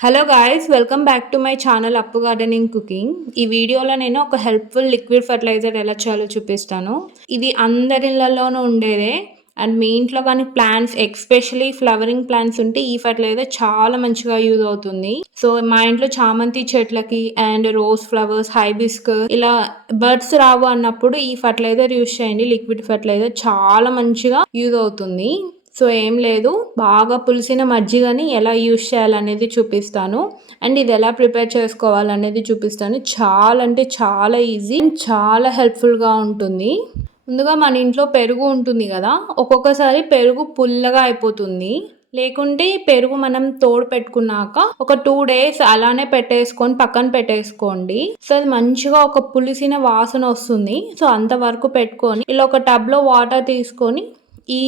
Hello guys, welcome back to my channel అప్పు gardening cooking. ఈ వీడియోలో నేను ఒక హెల్ప్ఫుల్ లిక్విడ్ ఫర్టిలైజర్ ఎలా చేయాలో చూపిస్తాను. ఇది అందరిళ్లలోనూ ఉండేదే. అండ్ మీ ఇంట్లో కానీ ప్లాంట్స్, ఎక్స్పెషలీ ఫ్లవరింగ్ ప్లాంట్స్ ఉంటే ఈ ఫర్టిలైజర్ చాలా మంచిగా యూజ్ అవుతుంది. సో మా ఇంట్లో చామంతి చెట్లకి అండ్ రోజ్ ఫ్లవర్స్, హైబిస్కస్ ఇలా బర్డ్స్ రావు అన్నప్పుడు ఈ ఫర్టిలైజర్ యూజ్ చేయండి. లిక్విడ్ ఫర్టిలైజర్ చాలా మంచిగా యూజ్ అవుతుంది. సో ఏం లేదు, బాగా పులిసిన మజ్జిగని ఎలా యూస్ చేయాలనేది చూపిస్తాను. అండ్ ఇది ఎలా ప్రిపేర్ చేసుకోవాలనేది చూపిస్తాను. చాలా అంటే చాలా ఈజీ అండ్ చాలా హెల్ప్ఫుల్గా ఉంటుంది. ముందుగా మన ఇంట్లో పెరుగు ఉంటుంది కదా, ఒక్కొక్కసారి పెరుగు పుల్లగా అయిపోతుంది. లేకుంటే పెరుగు మనం తోడు పెట్టుకున్నాక ఒక 2 days అలానే పెట్టేసుకొని పక్కన పెట్టేసుకోండి. సో అది మంచిగా ఒక పులిసిన వాసన వస్తుంది. సో అంతవరకు పెట్టుకొని ఇలా ఒక టబ్లో వాటర్ తీసుకొని ఈ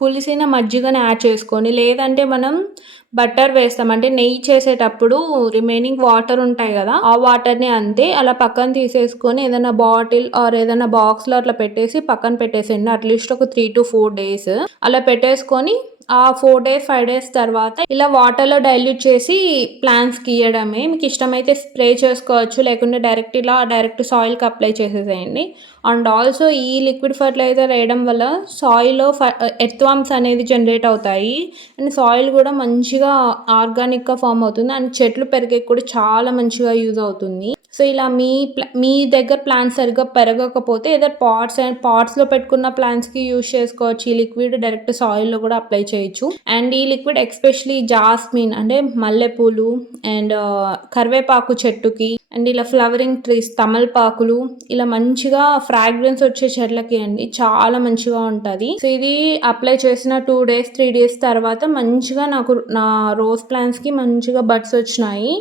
పులిసిన మజ్జిగని యాడ్ చేసుకొని, లేదంటే మనం బటర్ వేస్తాం అంటే నెయ్యి చేసేటప్పుడు రిమైనింగ్ వాటర్ ఉంటాయి కదా, ఆ వాటర్ని అంతే అలా పక్కన తీసేసుకొని ఏదైనా బాటిల్ ఆర్ ఏదైనా బాక్స్లో అట్లా పెట్టేసి పక్కన పెట్టేసేయండి. అట్లీస్ట్ ఒక 3 to 4 days అలా పెట్టేసుకొని ఆ 4 days 5 days తర్వాత ఇలా వాటర్లో డైల్యూట్ చేసి ప్లాంట్స్కి ఇవ్వడమే. మీకు ఇష్టమైతే స్ప్రే చేసుకోవచ్చు, లేకుంటే డైరెక్ట్ సాయిల్కి అప్లై చేసేసేయండి. అండ్ ఆల్సో ఈ లిక్విడ్ ఫర్టిలైజర్ వేయడం వల్ల సాయిల్లో ఎర్త్వామ్స్ అనేది జనరేట్ అవుతాయి అండ్ సాయిల్ కూడా మంచిగా ఆర్గానిక్గా ఫామ్ అవుతుంది అండ్ చెట్లు పెరిగే కూడా చాలా మంచిగా యూజ్ అవుతుంది. సో ఇలా మీ దగ్గర ప్లాంట్స్ సరిగ్గా పెరగకపోతే ఏదో పాట్స్లో పెట్టుకున్న ప్లాంట్స్కి యూజ్ చేసుకోవచ్చు. ఈ లిక్విడ్ డైరెక్ట్ సాయిల్లో కూడా అప్లై చేయొచ్చు. అండ్ ఈ లిక్విడ్ ఎక్స్పెషలీ జాస్మిన్ అంటే మల్లెపూలు అండ్ కరివేపాకు చెట్టుకి అండ్ ఇలా ఫ్లవరింగ్ ట్రీస్, తమలపాకులు ఇలా మంచిగా ఫ్రాగ్రెన్స్ వచ్చే చెట్లకి అండి చాలా మంచిగా ఉంటుంది. సో ఇది అప్లై చేసిన 2 days 3 days తర్వాత మంచిగా నా రోజ్ ప్లాంట్స్కి మంచిగా బడ్స్ వచ్చినాయి.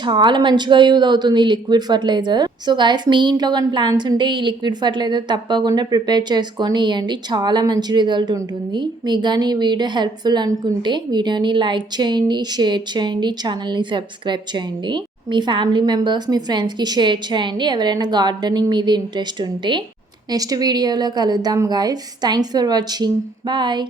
చాలా మంచిగా యూజ్ అవుతుంది ఈ లిక్విడ్ ఫర్టిలైజర్. సో గైస్, మీ ఇంట్లో కానీ ప్లాంట్స్ ఉంటే ఈ లిక్విడ్ ఫర్టిలైజర్ తప్పకుండా ప్రిపేర్ చేసుకొని ఇవ్వండి. చాలా మంచి రిజల్ట్ ఉంటుంది. మీకు కానీ ఈ వీడియో హెల్ప్ఫుల్ అనుకుంటే వీడియోని లైక్ చేయండి, షేర్ చేయండి, ఛానల్ని సబ్స్క్రైబ్ చేయండి. మీ ఫ్యామిలీ మెంబర్స్, మీ ఫ్రెండ్స్కి షేర్ చేయండి ఎవరైనా గార్డెనింగ్ మీద ఇంట్రెస్ట్ ఉంటే. నెక్స్ట్ వీడియోలో కలుద్దాం guys. Thanks for watching. Bye.